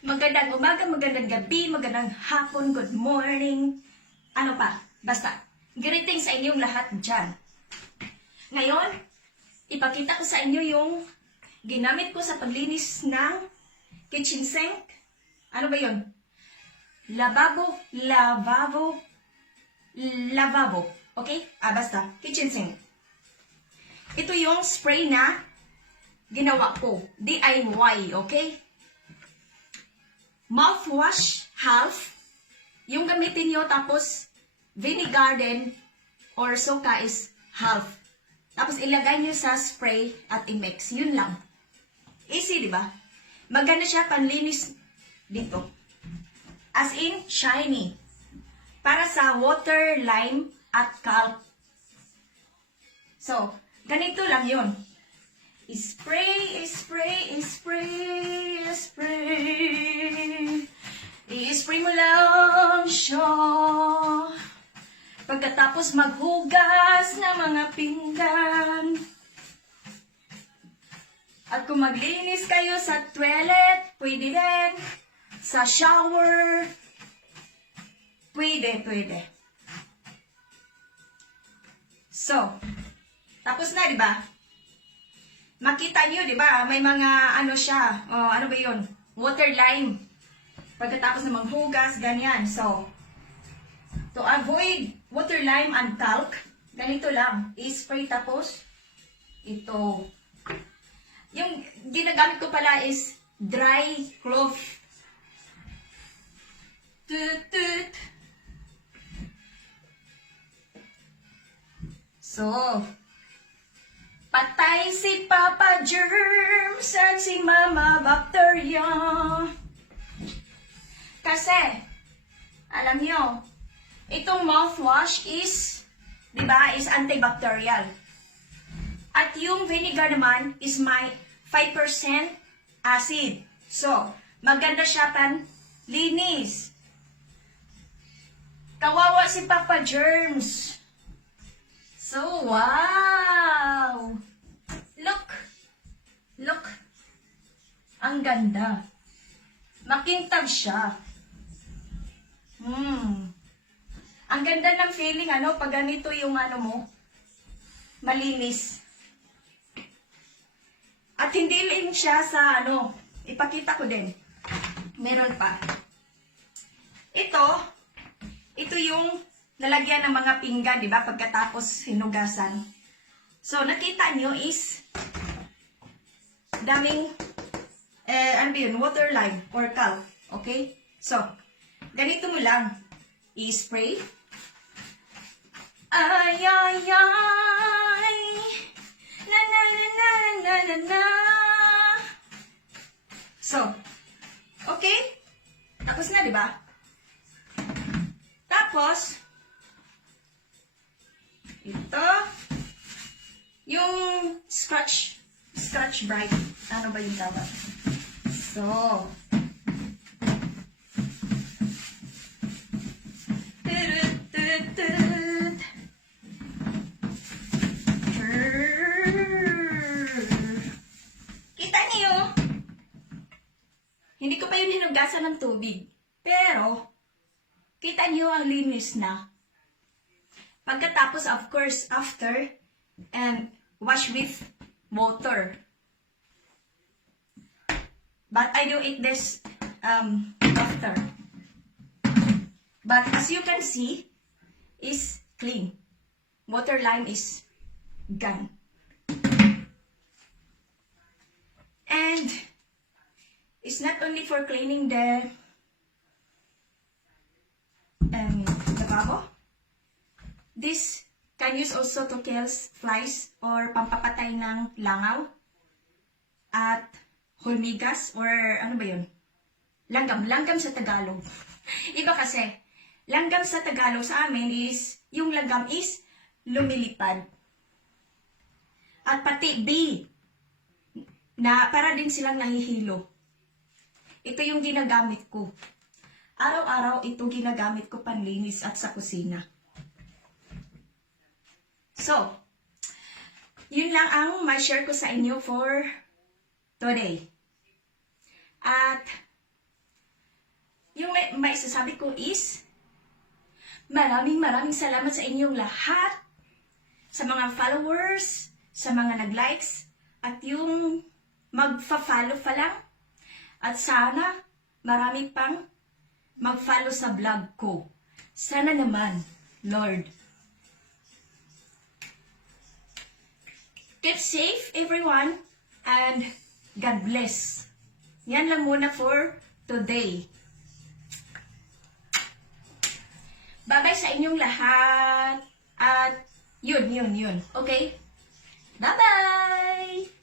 Magandang umaga, magandang gabi, magandang hapon, good morning. Ano pa? Basta, greetings sa inyong lahat dyan. Ngayon, ipakita ko sa inyo yung ginamit ko sa paglinis ng kitchen sink. Ano ba yun? Lavabo. Okay? Basta, kitchen sink. Ito yung spray na ginawa ko. DIY, okay? Mouthwash, half. Yung gamitin nyo, tapos vinegar din or soka is half. Tapos ilagay nyo sa spray at i-mix. Yun lang. Easy, di ba? Maganda siya panlinis dito. As in, shiny. Para sa water, lime, at kalk. So, ganito lang yun. I-spray. I-spray mo lang siya. Pagkatapos maghugas ng mga pinggan. At kung maglinis kayo sa toilet, pwede din. Sa shower, pwede. So, tapos na, di ba? Makita niyo, di ba? May mga ano siya. Ano ba 'yon? Water lime. Pagkatapos na maghugas, ganyan. So, to avoid water lime and kalk, ganito lang. I-spray tapos ito. Yung ginagamit ko pala is dry cloth. Tut. So, patay si Papa Germs at si Mama Bacteria. Kasi, alam nyo, itong mouthwash is, di ba, is antibacterial. At yung vinegar naman is may 5% acid. So, maganda siya panlinis. Kawawa si Papa Germs. So, wow! Look. Ang ganda. Makintab siya. Ang ganda ng feeling, pag ganito yung mo, malinis. At hindi lang siya sa, ipakita ko din. Meron pa. Ito yung lalagyan ng mga pinggan, di ba? Pagkatapos hinugasan. So, nakita nyo is daming, water lime or kalk. Okay? So, ganito mo lang. I-spray. Ay. Na. So, okay? Tapos na, di ba? Tapos, ito, yung scratch bright. Ano ba yung tawag? So, kita niyo, hindi ko pa yun hinugasan ng tubig. Pero, kita niyo ang linis na. Pagkatapos, of course, after, and wash with water. But I do eat this after. But as you can see, is clean. Water lime is gone. And it's not only for cleaning the lavabo. This can use also to kill flies or pampapatay ng langaw at hormigas or ano ba yun? Langgam sa Tagalog. Iba kasi, langgam sa Tagalog sa amin is, yung langgam is lumilipad. At pati bee, na para din silang nahihilo. Ito yung ginagamit ko. Araw-araw ito ginagamit ko panlinis at sa kusina. So, yun lang ang ma-share ko sa inyo for today. At yung may sasabi ko is, maraming salamat sa inyong lahat, sa mga followers, sa mga nag-likes, at yung magfa-follow pa lang. At sana marami pang mag-follow sa vlog ko. Sana naman, Lord. Keep safe, everyone, and God bless. Yan lang muna for today. Bye-bye sa inyong lahat. At yun. Okay? Bye-bye!